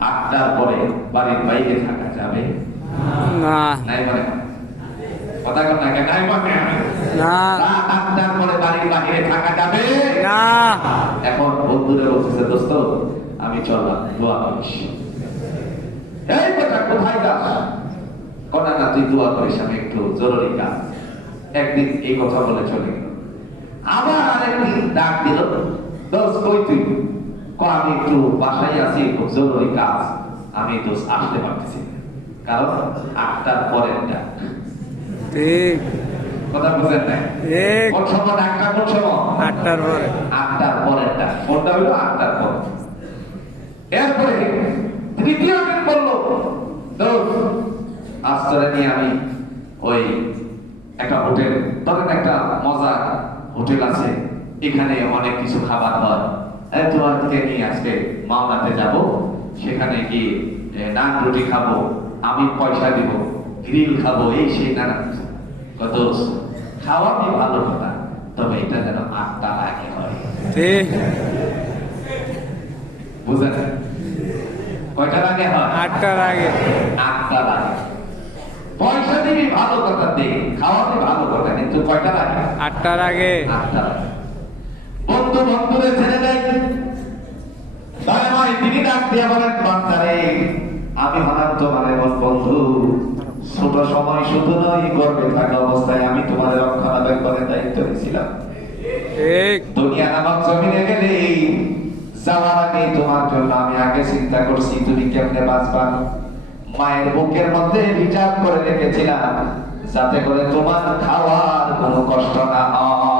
8টার পরে বাড়ির বাইরে থাকা যাবে না নাই মানে কথা কথা কেন নাই মানে না রাত 8টার পরে বাড়ির বাইরে থাকা যাবে না এখন বন্ধুরা বলতেছে দোস্ত আমি চললাম দোয়া করিস এই কথা কোথায় যাস কথা না তুই দোয়া করিস আমি একটু জরুরি কাজ একদিন এই কথা বলে চলে গেল আবার আরেকদিন ডাক দিল দোস্ত কই তুই আমি একটু বাসায় আছি খুব জরুরি কাজ আমি দোস্ত আসতে পারতেছি না কারণ 8টার পরের ডাক ঠিক কথা বুঝেন না ঠিক কোন সময় ডাকটা কোন সময় 8টার পরে 8টার পরের ডাক কোনটা হলো 8টার পর এরপরে তৃতীয় দিন বললো দোস্ত আজকে নিয়ে আমি ওই একটা হোটেল ধরেন একটা মজার হোটেল আছে এখানে অনেক কিছু খাবার হয় তো আজকে নিয়ে আজকে মাওনাতে যাব সেখানে গিয়ে নান রুটি খাবো আমি পয়সা দিব গ্রিল খাবো এই সেই নানা কিছু কত খাওয়াবি ভালো কথা তবে এটা যেন 8টার আগে হয় ঠিক বুঝলেন কয়টার আগে হয় 8টার আগে 8টার আগে পয়সা দিবি ভালো কথা দে খাওয়াবি ভালো কথা কিন্তু কয়টার আগে 8টার আগে 8টার আগে বন্ধু বন্ধুরে ছেড়ে দেয় দয়াময় তিনি ডাক দিয়ে বলেন বান্দারে আমি হলাম তোমার এমন বন্ধু ছোট সময় শুধু নয় গর্বে থাকা অবস্থায় আমি তোমার রক্ষণাবেক্ষণের দায়িত্ব নিয়েছিলাম ঠিক দুনিয়া নামক জমিনে গেলে যাওয়ার আগে তোমার জন্য আমি আগে চিন্তা করছি তুমি কেমনে বাঁচবা মায়ের বুকের মধ্যে রিজার্ভ করে রেখেছিলাম যাতে করে তোমার খাওয়ার কোনো কষ্ট না হয়